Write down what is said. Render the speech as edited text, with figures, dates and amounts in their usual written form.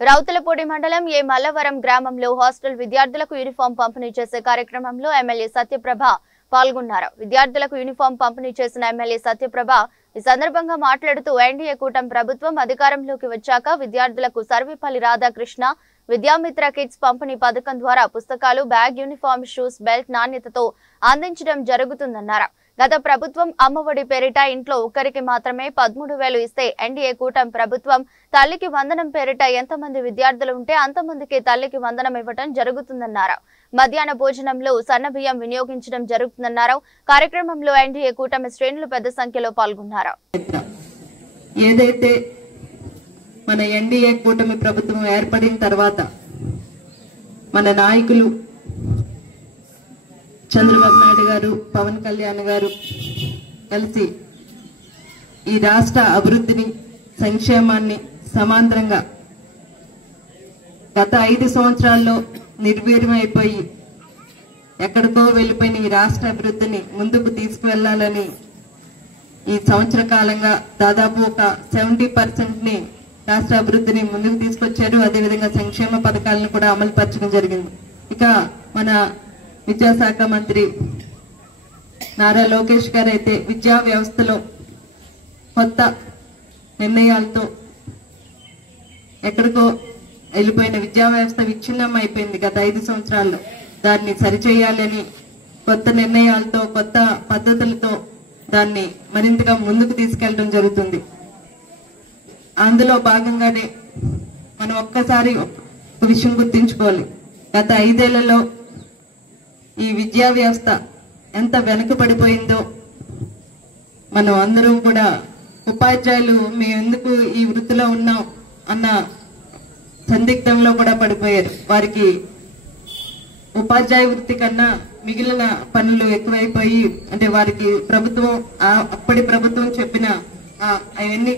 రౌతులపూడి మండలం ఏ మల్లవరం గ్రామంలో హాస్టల్ విద్యార్థులకు యూనిఫామ్ పంపిణీ చేసే కార్యక్రమంలో ఎమ్మెల్యే సత్యప్రభ పాల్గొన్నారు. విద్యార్థులకు యూనిఫామ్ పంపిణీ చేసిన ఎమ్మెల్యే సత్యప్రభ ఈ సందర్భంగా మాట్లాడుతూ ఎన్డీఏ కూటమి ప్రభుత్వం అధికారంలోకి వచ్చాక విద్యార్థులకు సర్వేపల్లి రాధాకృష్ణ విద్యామిత్ర కిట్స్ పంపిణీ పథకం ద్వారా పుస్తకాలు, బ్యాగ్, యూనిఫామ్, షూస్, బెల్ట్ నాణ్యతతో అందించడం జరుగుతుందన్నారు. గత ప్రభుత్వం అమ్మఒడి పేరిట ఇంట్లో ఒక్కరికి మాత్రమే 13,000 ఇస్తే ఎన్డీఏ కూటమి ప్రభుత్వం తల్లికి వందనం పేరిట ఎంతమంది విద్యార్థులు ఉంటే అంతమందికి తల్లికి వందనం ఇవ్వడం జరుగుతుందన్నారు. మధ్యాహ్న భోజనంలో సన్నబియ్యం వినియోగించడం జరుగుతుందన్నారు. కార్యక్రమంలో ఎన్డీఏ కూటమి శ్రేణులు పెద్ద సంఖ్యలో పాల్గొన్నారు. ఏదైతే మన ఎన్డీఏ కూటమి ప్రభుత్వం ఏర్పడిన తర్వాత మన నాయకులు చంద్రబాబు నాయుడు గారు, పవన్ కళ్యాణ్ గారు కలిసి ఈ రాష్ట్ర అభివృద్ధిని, సంక్షేమాన్ని సమాంతరంగా గత 5 సంవత్సరాల్లో నిర్వీర్యమైపోయి ఎక్కడికో వెళ్ళిపోయిన ఈ రాష్ట్ర అభివృద్ధిని ముందుకు తీసుకువెళ్లాలని ఈ సంవత్సర కాలంగా దాదాపు ఒక 70% రాష్ట్ర అభివృద్ధిని ముందుకు తీసుకొచ్చారు. అదేవిధంగా సంక్షేమ పథకాలను కూడా అమలు పరచడం జరిగింది. ఇక మన విద్యాశాఖ మంత్రి నారా లోకేష్ గారు అయితే విద్యా వ్యవస్థలో కొత్త నిర్ణయాలతో ఎక్కడికో వెళ్ళిపోయిన విద్యా వ్యవస్థ విచ్ఛిన్నం అయిపోయింది గత 5 సంవత్సరాల్లో. దాన్ని సరిచేయాలని కొత్త నిర్ణయాలతో, కొత్త పద్ధతులతో దాన్ని మరింతగా ముందుకు తీసుకెళ్లడం జరుగుతుంది. అందులో భాగంగానే మనం ఒక్కసారి ఒక విషయం గుర్తించుకోవాలి. గత 5 ఏళ్లలో ఈ విద్యా వ్యవస్థ ఎంత వెనుకబడిపోయిందో మనం అందరం కూడా ఉపాధ్యాయులు మేము ఎందుకు ఈ వృత్తిలో ఉన్నాం అన్న సందిగ్ధంలో కూడా పడిపోయారు. వారికి ఉపాధ్యాయ వృత్తి కన్నా మిగిలిన పనులు ఎక్కువైపోయి, అంటే వారికి ప్రభుత్వం అప్పటి ప్రభుత్వం చెప్పిన అవన్నీ